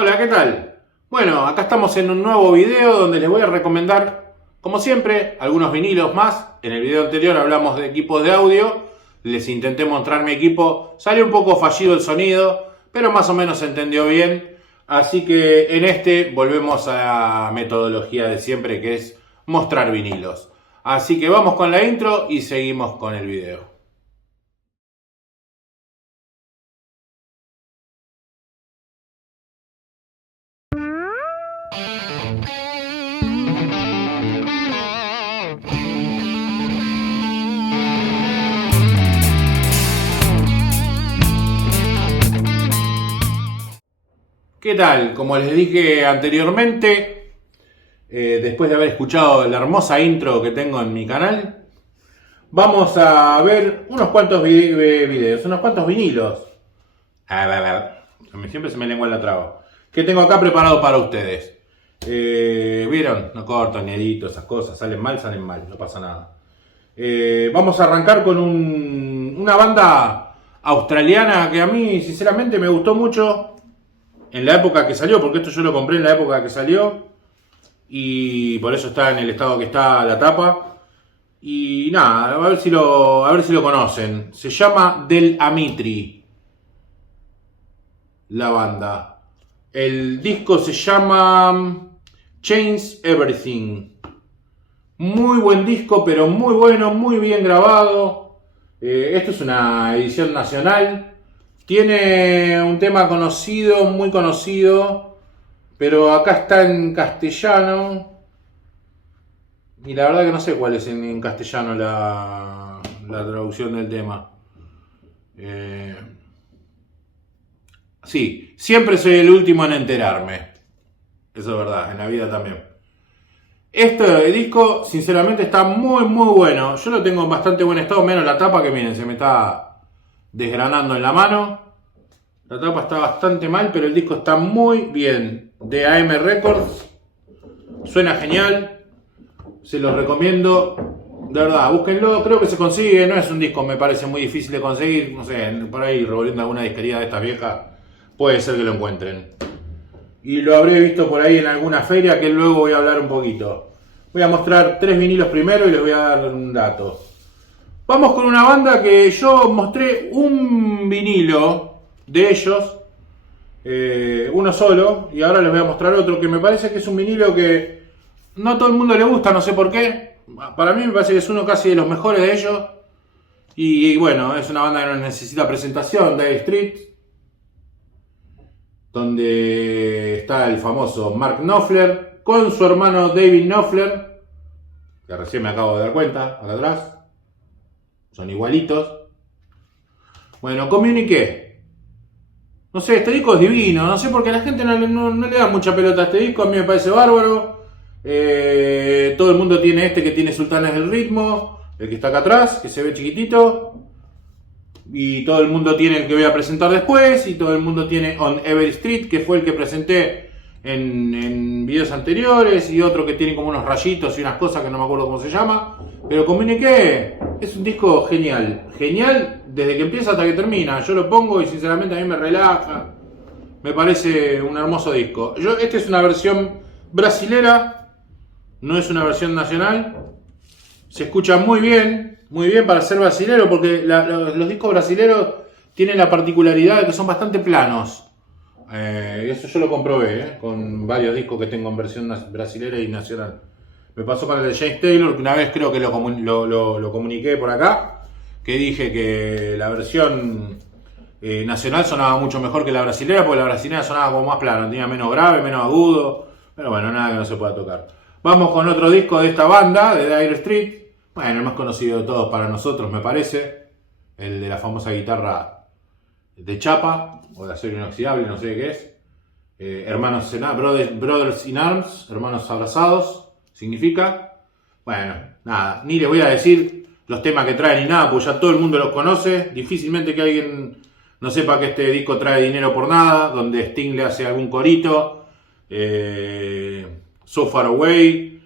Hola, ¿qué tal? Bueno, acá estamos en un nuevo video donde les voy a recomendar, como siempre, algunos vinilos más. En el video anterior hablamos de equipos de audio, les intenté mostrar mi equipo, salió un poco fallido el sonido, pero más o menos se entendió bien. Así que en este volvemos a la metodología de siempre, que es mostrar vinilos. Así que vamos con la intro y seguimos con el video. ¿Qué tal? Como les dije anteriormente, después de haber escuchado la hermosa intro que tengo en mi canal, vamos a ver unos cuantos videos, unos cuantos vinilos. Siempre se me lengua la traba. Que tengo acá preparado para ustedes. ¿Vieron? No corto, ni edito, esas cosas. Salen mal, no pasa nada. Vamos a arrancar con una banda australiana que a mí sinceramente me gustó mucho en la época que salió, porque esto yo lo compré en la época que salió y por eso está en el estado que está la tapa. Y nada, a ver si lo conocen. Se llama Del Amitri, la banda. El disco se llama Change Everything. Muy buen disco, pero muy bueno, muy bien grabado. Esto es una edición nacional. Tiene un tema conocido, muy conocido, pero acá está en castellano. Y la verdad que no sé cuál es en castellano la traducción del tema. Sí, siempre soy el último en enterarme. Eso es verdad, en la vida también. Este disco, sinceramente, está muy bueno. Yo lo tengo en bastante buen estado, menos la tapa, que miren, se me está desgranando en la mano. La tapa está bastante mal, pero el disco está muy bien. De AM Records. Suena genial. Se los recomiendo. De verdad, búsquenlo. Creo que se consigue. No es un disco, me parece muy difícil de conseguir. No sé, por ahí revolviendo alguna disquería de estas viejas, puede ser que lo encuentren. Y lo habré visto por ahí en alguna feria, que luego voy a hablar un poquito. Voy a mostrar 3 vinilos primero y les voy a dar un dato. Vamos con una banda que yo mostré un vinilo de ellos, uno solo, y ahora les voy a mostrar otro que me parece que es un vinilo que no a todo el mundo le gusta, no sé por qué. Para mí me parece que es uno casi de los mejores de ellos. Y bueno, es una banda que no necesita presentación, Dire Straits, donde está el famoso Mark Knopfler con su hermano David Knopfler, que recién me acabo de dar cuenta, acá atrás. Son igualitos. Bueno, Communique. No sé, este disco es divino. No sé por qué la gente no le da mucha pelota a este disco. A mí me parece bárbaro. Todo el mundo tiene este que tiene Sultanes del Ritmo. El que está acá atrás, que se ve chiquitito. Y todo el mundo tiene el que voy a presentar después. Y todo el mundo tiene On Every Street, que fue el que presenté en videos anteriores. Y otro que tiene como unos rayitos y unas cosas que no me acuerdo cómo se llama. Pero Communique es un disco genial. Genial desde que empieza hasta que termina. Yo lo pongo y sinceramente a mí me relaja. Me parece un hermoso disco. Esta es una versión brasilera. No es una versión nacional. Se escucha muy bien para ser brasilero, porque los discos brasileros tienen la particularidad de que son bastante planos. Eso yo lo comprobé con varios discos que tengo en versión brasilera y nacional. Me pasó con el de James Taylor, que una vez creo que lo comuniqué por acá, que dije que la versión nacional sonaba mucho mejor que la brasilera, porque la brasilera sonaba como más plano, tenía menos grave, menos agudo, pero bueno, nada que no se pueda tocar. Vamos con otro disco de esta banda, de Dire Straits. Bueno, el más conocido de todos para nosotros, me parece. El de la famosa guitarra de chapa, o de acero inoxidable, no sé qué es. Brothers in Arms, hermanos abrazados, significa. Bueno, nada, ni les voy a decir los temas que trae ni nada, porque ya todo el mundo los conoce. Difícilmente que alguien no sepa que este disco trae Dinero por Nada, donde Sting le hace algún corito. So Far Away.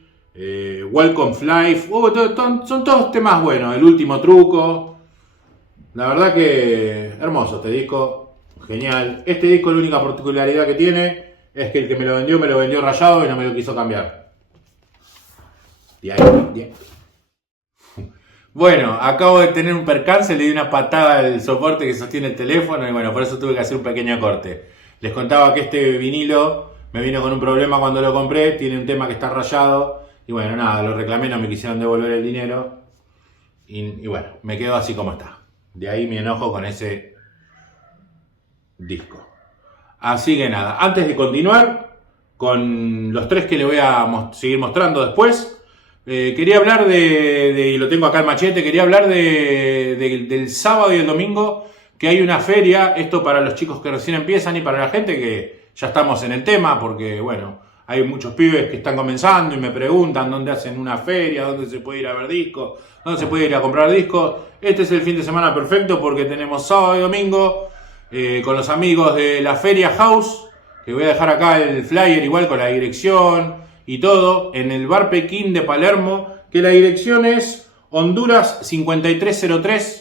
Welcome Life, son todos temas buenos. El último truco. La verdad que hermoso este disco, genial. Este disco, la única particularidad que tiene es que el que me lo vendió rayado y no me lo quiso cambiar. Y ahí. Bueno, acabo de tener un percance, le di una patada al soporte que sostiene el teléfono y bueno, por eso tuve que hacer un pequeño corte. Les contaba que este vinilo me vino con un problema cuando lo compré, tiene un tema que está rayado y bueno, nada, lo reclamé, no me quisieron devolver el dinero y bueno, me quedo así como está. De ahí mi enojo con ese disco. Así que nada, antes de continuar con los 3 que le voy a seguir mostrando después, quería hablar y lo tengo acá el machete, quería hablar del sábado y el domingo, que hay una feria, esto para los chicos que recién empiezan y para la gente que ya estamos en el tema, porque bueno, hay muchos pibes que están comenzando y me preguntan dónde hacen una feria, dónde se puede ir a ver discos, dónde se puede ir a comprar discos. Este es el fin de semana perfecto porque tenemos sábado y domingo con los amigos de la Feria House, que voy a dejar acá el flyer igual con la dirección y todo, en el Bar Pekín de Palermo, que la dirección es Honduras 5303.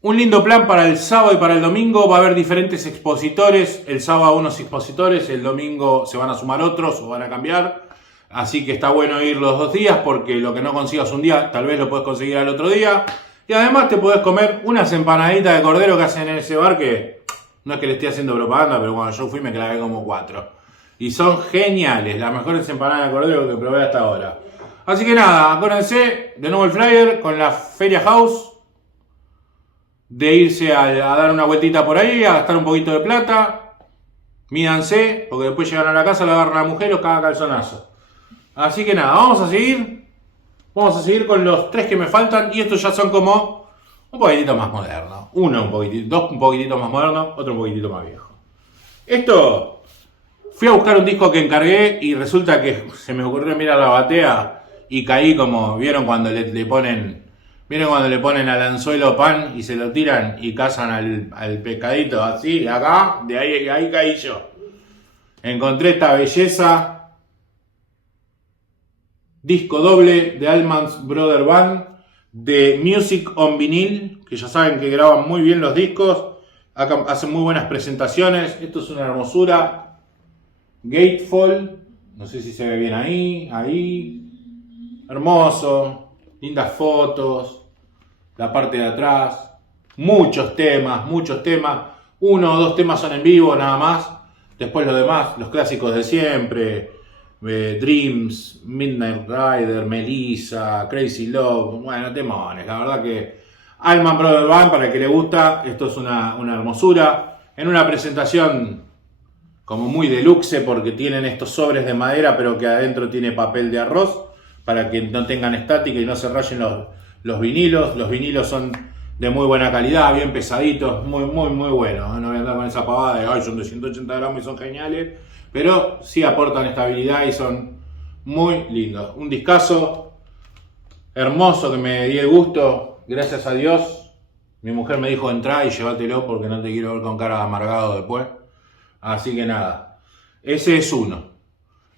Un lindo plan para el sábado y para el domingo, va a haber diferentes expositores, el sábado unos expositores, el domingo se van a sumar otros o van a cambiar, así que está bueno ir los 2 días porque lo que no consigas un día tal vez lo puedes conseguir al otro día y además te podés comer unas empanaditas de cordero que hacen en ese bar que no es que le esté haciendo propaganda, pero cuando yo fui me clavé como 4 y son geniales, las mejores empanadas de cordero que probé hasta ahora. Así que nada, acuérdense de nuevo el flyer con la Feria House, de irse a dar una vueltita por ahí, a gastar un poquito de plata, mídanse, porque después llegan a la casa, la agarran a la mujer o cada calzonazo. Así que nada, vamos a seguir con los 3 que me faltan, y estos ya son como un poquitito más modernos. Uno un poquitito, 2 un poquitito más modernos, otro un poquitito más viejo. Esto, fui a buscar un disco que encargué y resulta que se me ocurrió mirar la batea y caí como, ¿vieron cuando le ponen... ¿Vieron cuando le ponen al anzuelo pan y se lo tiran y cazan al pescadito? Así, acá, de ahí caí yo. Encontré esta belleza. Disco doble de Allman Brothers Band de Music on Vinyl, que ya saben que graban muy bien los discos, hacen muy buenas presentaciones. Esto es una hermosura. Gatefold, no sé si se ve bien ahí. Hermoso. Lindas fotos, la parte de atrás, muchos temas, 1 o 2 temas son en vivo nada más, después lo demás, los clásicos de siempre, Dreams, Midnight Rider, Melissa, Crazy Love, bueno, temones, la verdad que Allman Brothers Band, para el que le gusta, esto es una hermosura, en una presentación como muy deluxe porque tienen estos sobres de madera pero que adentro tiene papel de arroz, para que no tengan estática y no se rayen los vinilos. Los vinilos son de muy buena calidad, bien pesaditos, muy buenos. No voy a andar con esa pavada de ay, son de 180 gramos y son geniales, pero sí aportan estabilidad y son muy lindos. Un discazo hermoso que me di el gusto, gracias a Dios. Mi mujer me dijo entrá y llévatelo porque no te quiero ver con cara de amargado después. Así que nada, ese es uno.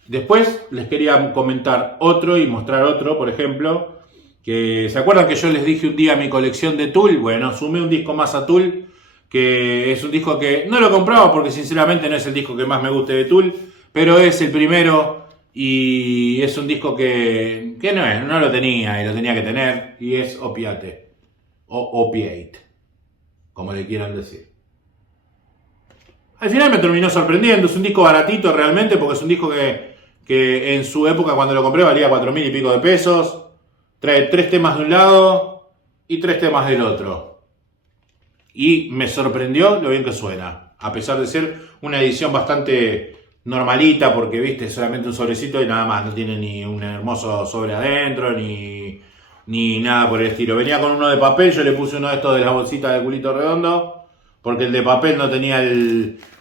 Después les quería comentar otro y mostrar otro, por ejemplo, que ¿se acuerdan que yo les dije un día mi colección de Tool? Bueno, sumé un disco más a Tool, que es un disco que no lo compraba porque sinceramente no es el disco que más me guste de Tool, pero es el primero y es un disco que no lo tenía y lo tenía que tener, y es Opiate, o Opiate, como le quieran decir. Al final me terminó sorprendiendo, es un disco baratito realmente porque es un disco que en su época cuando lo compré valía 4.000 y pico de pesos, trae 3 temas de un lado y 3 temas del otro. Y me sorprendió lo bien que suena, a pesar de ser una edición bastante normalita porque viste solamente un sobrecito y nada más, no tiene ni un hermoso sobre adentro ni nada por el estilo. Venía con uno de papel, yo le puse uno de estos de las bolsitas de culito redondo porque el de papel no tenía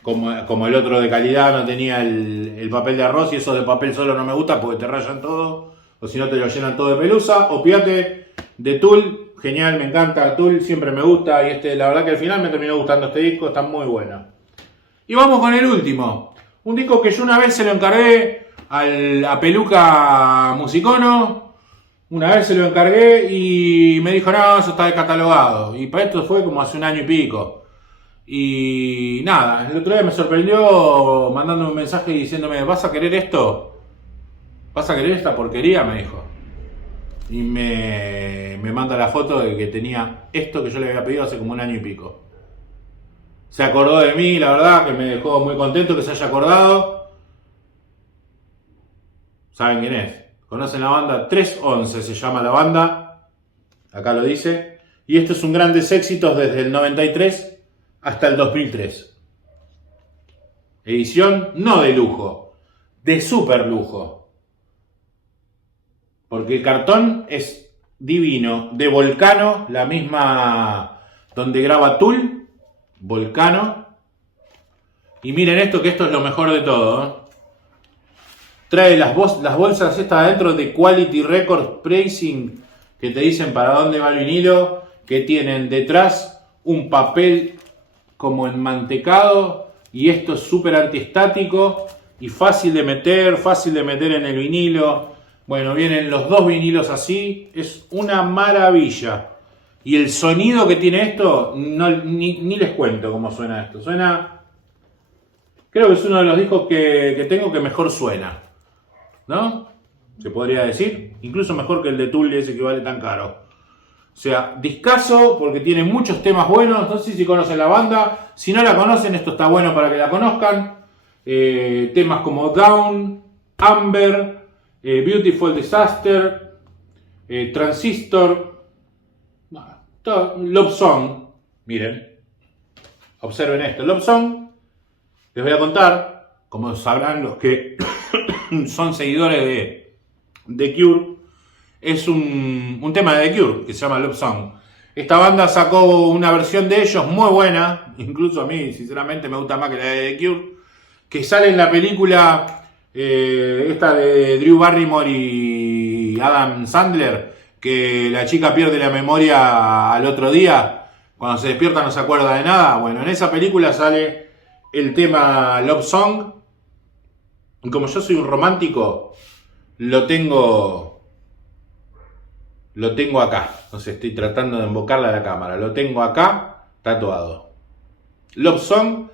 como el otro de calidad, no tenía el papel de arroz, y esos de papel solo no me gusta porque te rayan todo, o si no te lo llenan todo de pelusa. Opiate de Tool, genial, me encanta Tool, siempre me gusta, y la verdad que al final me terminó gustando este disco, está muy bueno. Y vamos con el último, un disco que yo una vez se lo encargué a Peluca Musicono, una vez se lo encargué y me dijo no, eso está descatalogado, y para esto fue como hace 1 año y pico. Y nada, el otro día me sorprendió mandándome un mensaje diciéndome, ¿vas a querer esto? ¿Vas a querer esta porquería? Me dijo. Y me manda la foto de que tenía esto que yo le había pedido hace como un año y pico. Se acordó de mí, la verdad que me dejó muy contento que se haya acordado. ¿Saben quién es? ¿Conocen la banda? 311 se llama la banda. Acá lo dice. Y esto es un grandes éxitos desde el 93 hasta el 2003. Edición no de lujo, de super lujo. Porque el cartón es divino. De Volcano, la misma donde graba Tool. Volcano. Y miren esto, que esto es lo mejor de todo, ¿eh? Trae las bolsas estas adentro de Quality Records Pricing, que te dicen para dónde va el vinilo, que tienen detrás un papel como enmantecado, y esto es súper antiestático y fácil de meter en el vinilo. Bueno, vienen los dos vinilos así, es una maravilla. Y el sonido que tiene esto, ni les cuento cómo suena esto. Suena, creo que es uno de los discos que tengo que mejor suena, ¿no? Se podría decir, incluso mejor que el de Tool ese que vale tan caro. O sea, discazo porque tiene muchos temas buenos. No sé si conocen la banda. Si no la conocen, esto está bueno para que la conozcan. Temas como Down, Amber, Beautiful Disaster, Transistor, Love Song. Miren, observen esto. Love Song, les voy a contar, como sabrán los que son seguidores de Cure, es un tema de The Cure que se llama Love Song. Esta banda sacó una versión de ellos muy buena, incluso a mí sinceramente me gusta más que la de The Cure, que sale en la película esta de Drew Barrymore y Adam Sandler, que la chica pierde la memoria al otro día, cuando se despierta no se acuerda de nada. Bueno, en esa película sale el tema Love Song, y como yo soy un romántico, lo tengo acá. No sé, estoy tratando de invocarle a la cámara. Lo tengo acá, tatuado. Love Song,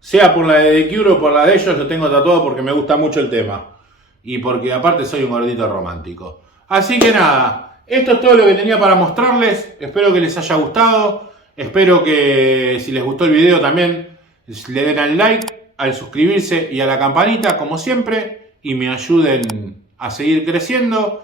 sea por la de The Cure o por la de ellos, lo tengo tatuado porque me gusta mucho el tema. Y porque aparte soy un gordito romántico. Así que nada, esto es todo lo que tenía para mostrarles. Espero que les haya gustado. Espero que si les gustó el video también le den al like, al suscribirse y a la campanita, como siempre. Y me ayuden a seguir creciendo.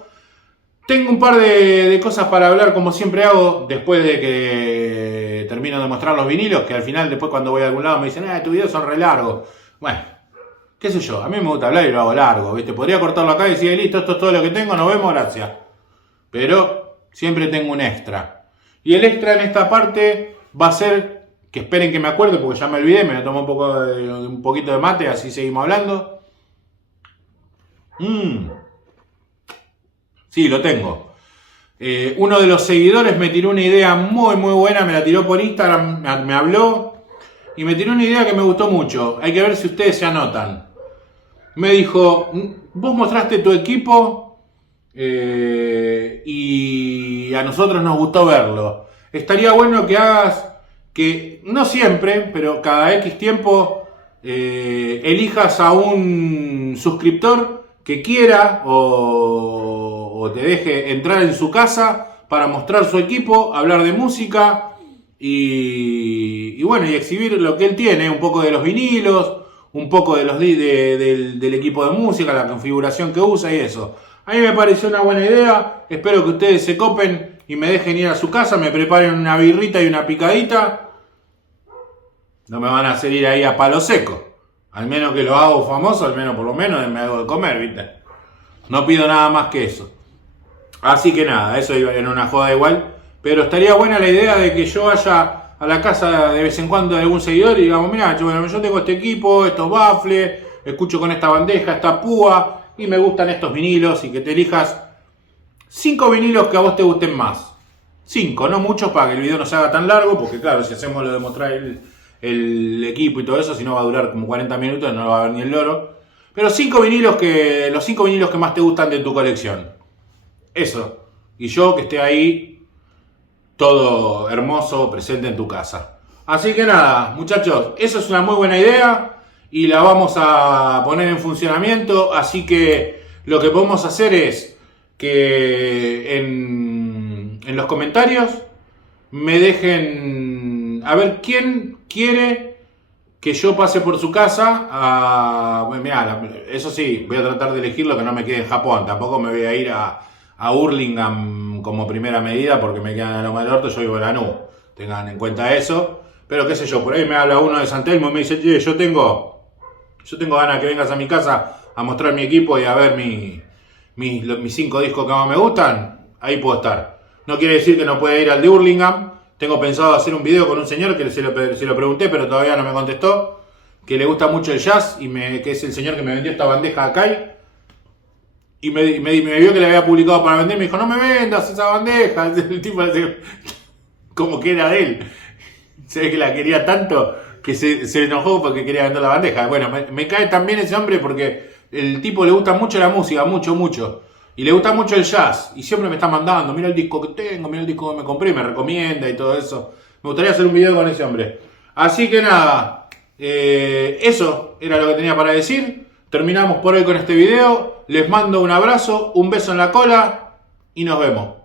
Tengo un par de cosas para hablar, como siempre hago, después de que termino de mostrar los vinilos, que al final, después cuando voy a algún lado me dicen, tus videos son re largos. Bueno, qué sé yo, a mí me gusta hablar y lo hago largo, ¿viste? Podría cortarlo acá y decir, listo, esto es todo lo que tengo, nos vemos, gracias. Pero siempre tengo un extra. Y el extra en esta parte va a ser, que esperen que me acuerde, porque ya me olvidé, me voy a tomar un poquito de mate, así seguimos hablando. Sí, lo tengo. Uno de los seguidores me tiró una idea muy buena, me la tiró por Instagram, me habló y me tiró una idea que me gustó mucho. Hay que ver si ustedes se anotan. Me dijo, vos mostraste tu equipo y a nosotros nos gustó verlo. Estaría bueno que hagas, que no siempre, pero cada X tiempo elijas a un suscriptor que quiera o te deje entrar en su casa para mostrar su equipo, hablar de música y bueno, y exhibir lo que él tiene, un poco de los vinilos, un poco de del equipo de música, la configuración que usa y eso. A mí me pareció una buena idea, espero que ustedes se copen y me dejen ir a su casa, me preparen una birrita y una picadita. No me van a hacer ir ahí a palo seco. Al menos que lo hago famoso, al menos por lo menos me hago de comer, ¿viste? No pido nada más que eso. Así que nada, eso iba en una joda igual. Pero estaría buena la idea de que yo vaya a la casa de vez en cuando de algún seguidor y digamos, mirá, yo tengo este equipo, estos baffles, escucho con esta bandeja, esta púa, y me gustan estos vinilos, y que te elijas 5 vinilos que a vos te gusten más. 5, no muchos, para que el video no se haga tan largo, porque claro, si hacemos lo de mostrar el equipo y todo eso, si no va a durar como 40 minutos, no va a ver ni el loro. Pero los 5 vinilos que más te gustan de tu colección. Eso. Y yo que esté ahí, todo hermoso, presente en tu casa. Así que nada, muchachos, eso es una muy buena idea y la vamos a poner en funcionamiento. Así que lo que podemos hacer es que en los comentarios me dejen a ver quién quiere que yo pase por su casa. Bueno, mirá, eso sí, voy a tratar de elegir lo que no me quede en Japón. Tampoco me voy a ir a Hurlingham como primera medida porque me quedan a Loma del Orto. Yo vivo en Lanús, tengan en cuenta eso. Pero qué sé yo, por ahí me habla uno de San Telmo y me dice, che, yo tengo ganas que vengas a mi casa a mostrar mi equipo y a ver mis 5 discos que más me gustan. Ahí puedo estar. No quiere decir que no pueda ir al de Hurlingham. Tengo pensado hacer un video con un señor que se lo pregunté, pero todavía no me contestó. Que le gusta mucho el jazz y que es el señor que me vendió esta bandeja acá. Y me vio que le había publicado para vender. Me dijo, no me vendas esa bandeja. El tipo como que era de él. Se ve que la quería tanto que se enojó porque quería vender la bandeja. Bueno, me cae también ese hombre porque el tipo le gusta mucho la música, mucho. Y le gusta mucho el jazz. Y siempre me está mandando, mira el disco que tengo, mira el disco que me compré, y me recomienda y todo eso. Me gustaría hacer un video con ese hombre. Así que nada, eso era lo que tenía para decir. Terminamos por hoy con este video. Les mando un abrazo, un beso en la cola y nos vemos.